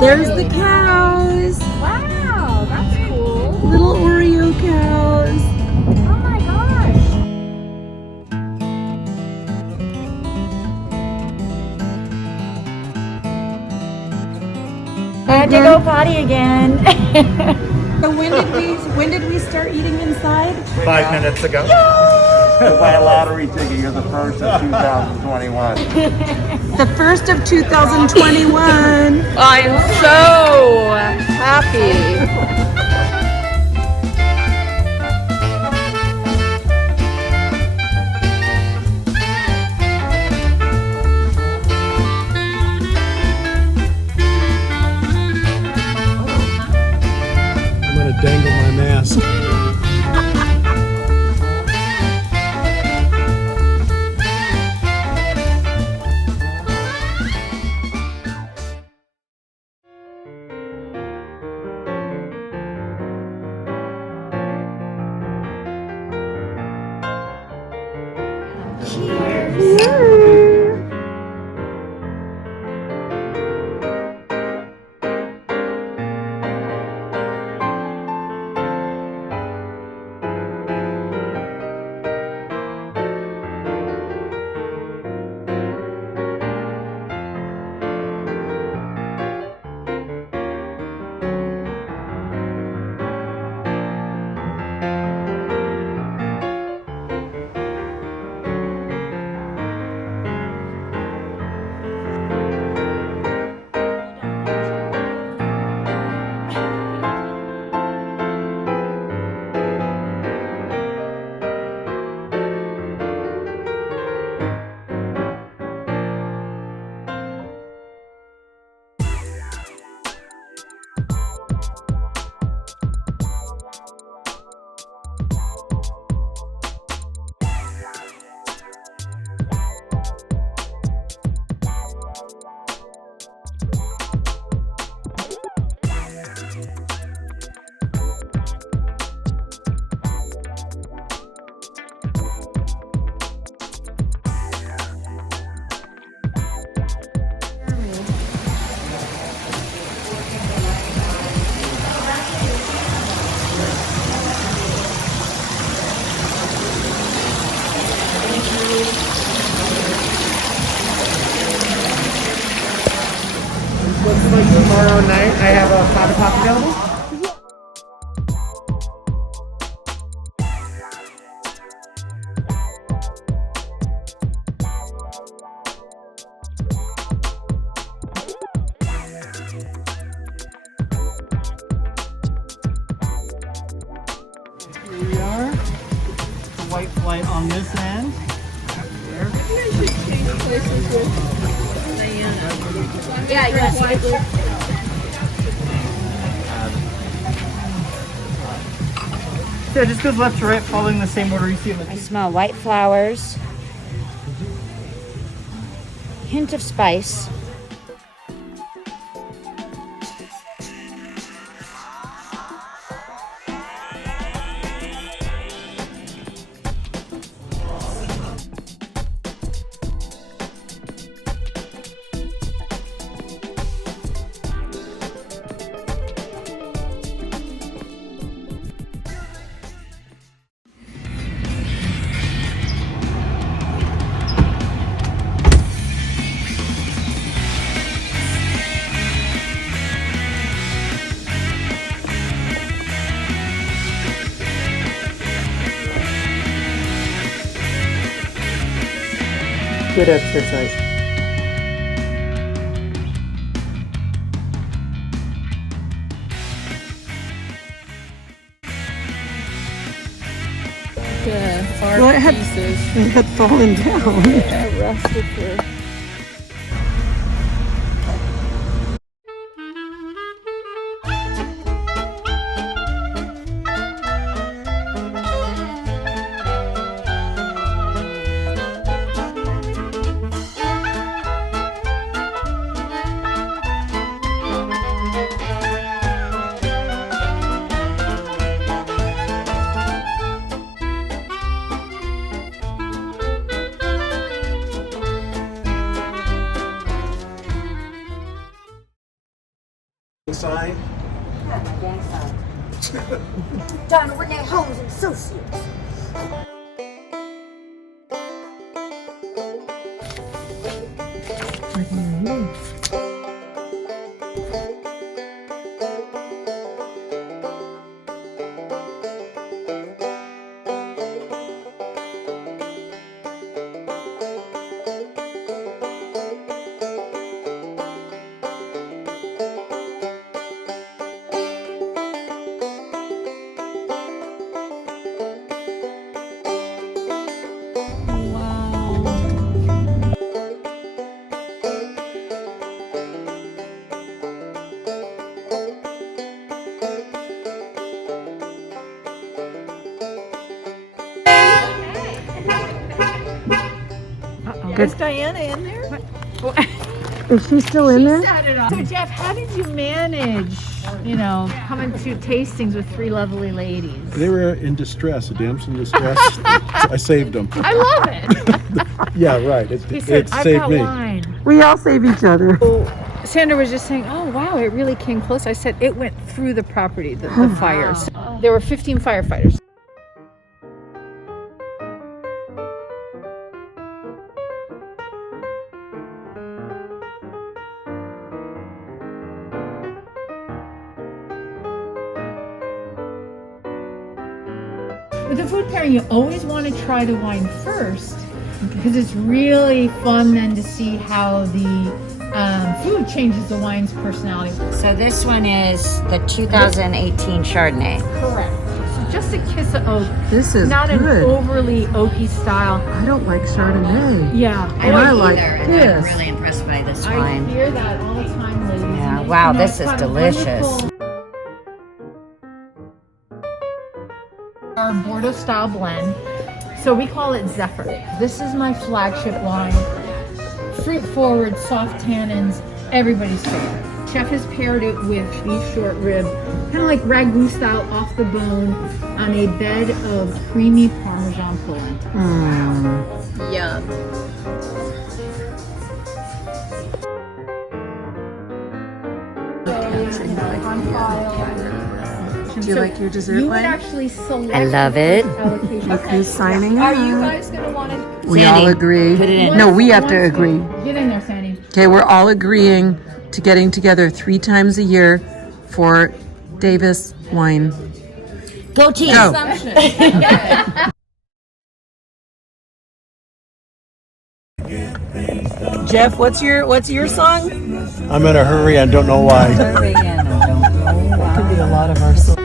There's the cows. Wow, that's cool. Little Oreo cows. Oh my gosh. I had to go potty again. So when did we start eating inside? 5 minutes ago. Buy a lottery ticket, you're the first of 2021. The first of 2021. I'm so happy. I'm gonna dangle my mask. Looks like tomorrow night I have a 5 o'clock available. Here we are. The white flight on this end. Yeah, yes. So it just goes left to right, following the same order you see in the. I smell white flowers. Hint of spice. Good exercise. Well, it had fallen down. Rusted through. Sign. Donna Renee Holmes and Associates. Is Diana in there? Is she still in there? So Jeff, how did you manage, coming to tastings with three lovely ladies? They were in distress, a damsel in distress. I saved them. I love it. Yeah, right. He said, It I've saved got me. wine. We all save each other. Sandra was just saying, oh wow, it really came close. I said, it went through the property, the fires. There were 15 firefighters. With the food pairing, you always want to try the wine first because it's really fun then to see how the food changes the wine's personality. So this one is the 2018 Chardonnay. Correct. So just a kiss of oak. This is Not good. an overly oaky style. I don't like Chardonnay. Yeah. I like And this. I'm really impressed by this I wine. hear that all the time, ladies. Yeah, And wow, it's this is got a delicious. wonderful- Our Bordeaux style blend. So we call it Zephyr. This is my flagship wine. Fruit forward, soft tannins, everybody's favorite. Chef has paired it with beef short rib, kind of like ragu style off the bone on a bed of creamy Parmesan polenta. Yum. Do you like your dessert You would wine? actually select. I love it. Allocation. Look who's signing Are up. you guys gonna want to? We all Sandy, agree. put it in. No, we have to agree. Get in there, Sandy. Okay, we're all agreeing to getting together 3 times a year for Davis wine. Go team. Go. Jeff, what's your song? I'm in a hurry and don't know why. Could be a lot of our songs.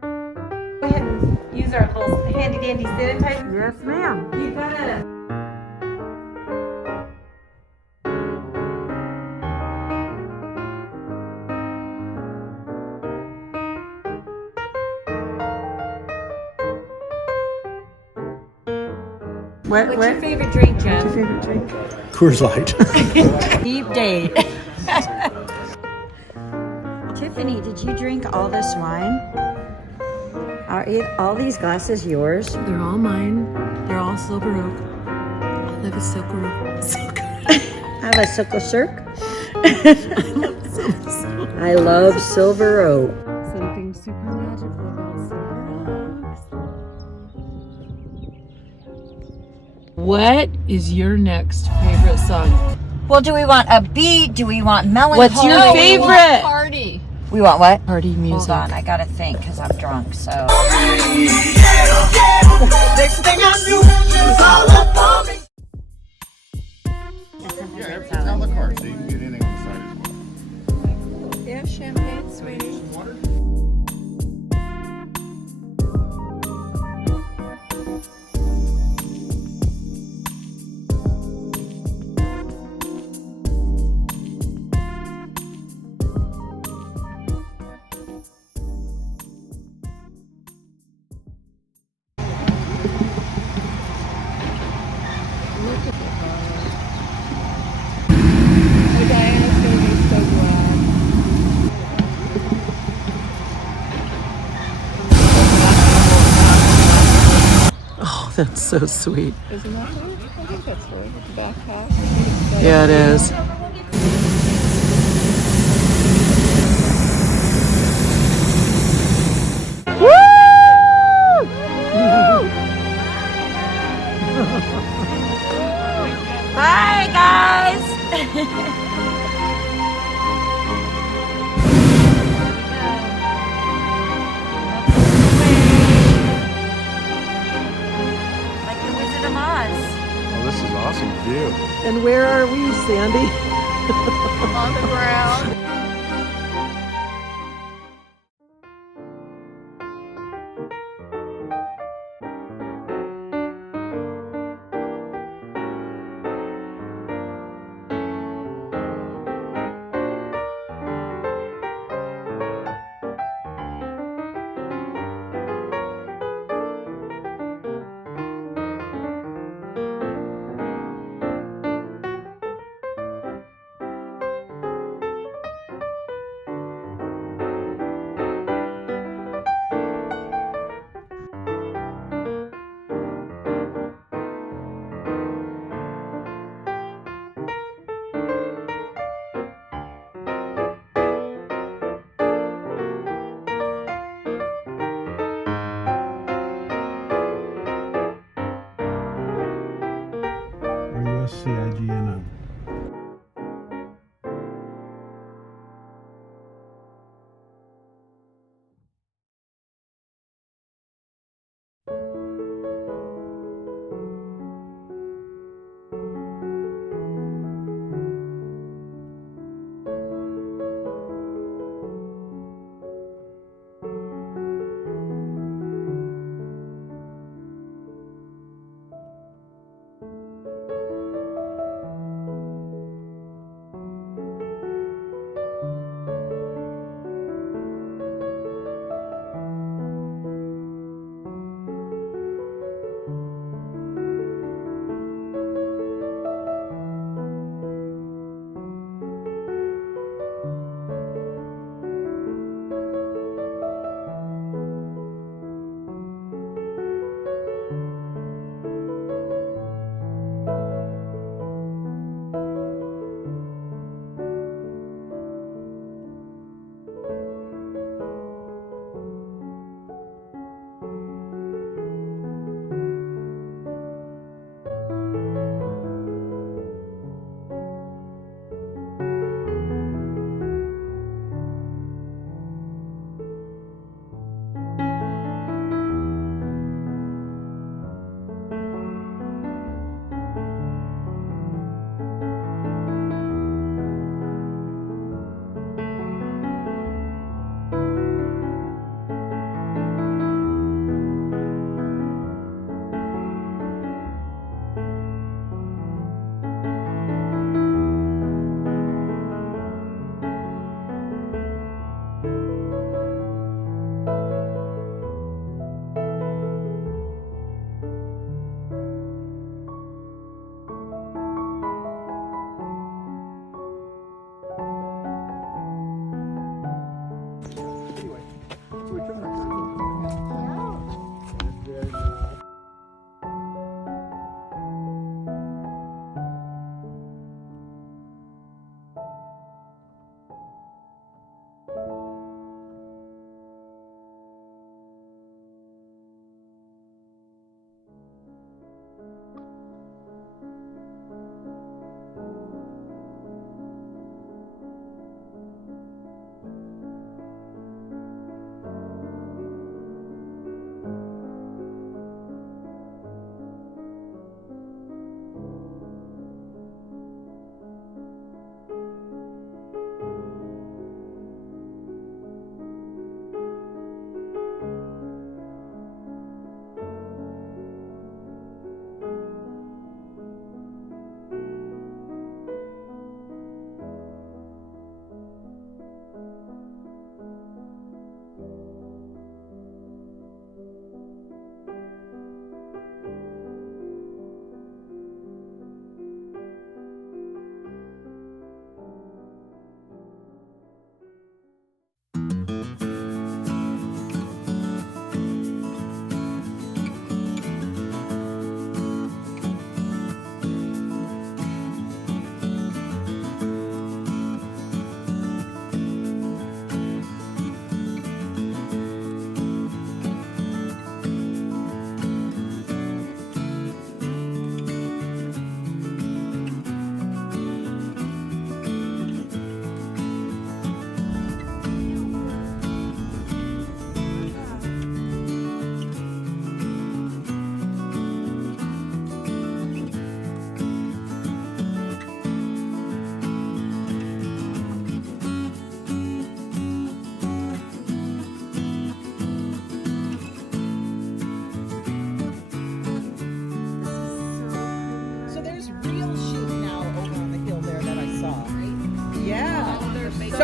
Go ahead and use our little handy dandy sanitizer. Yes, ma'am. You gotta. What? What's your favorite drink, Jeff? favorite drink? Coors Light. Deep date. Tiffany, did you drink all this wine? Are all these glasses yours? They're all mine. They're all Silveroak. I live at Silveroak. I have a sickle circ. I love Silveroak. Something super magical about Silveroaks. What is your next favorite song? Well, do we want a beat? Do we want melancholy? What's your favorite? Party. We want what? Party music. Hold on, I gotta think because I'm drunk. So. Next thing I knew, she was all up on me. Yeah, everything's a la carte, so you can get anything on the side as well. Yeah, champagne, sweetie. That's so sweet. Isn't that weird? I think that's weird with the back half. Yeah, it is. Bye, guys. Like the Wizard of Oz. Oh, this is awesome view. And where are we, Sandy? On the ground.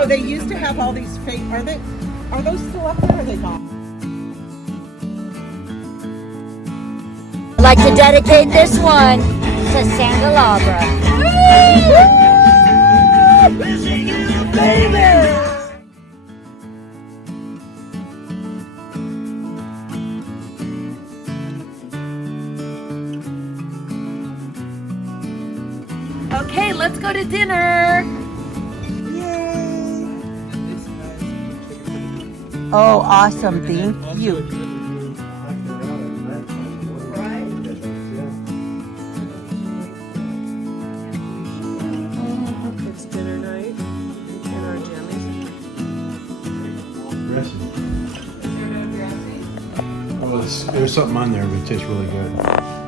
So they used to have all these fake. Are those still up there? Or are they gone? I'd like to dedicate this one to Candelabra. Okay, let's go to dinner. Oh, awesome. Thank you. It's dinner night in our jammies. Oh, there's something on there, but it tastes really good.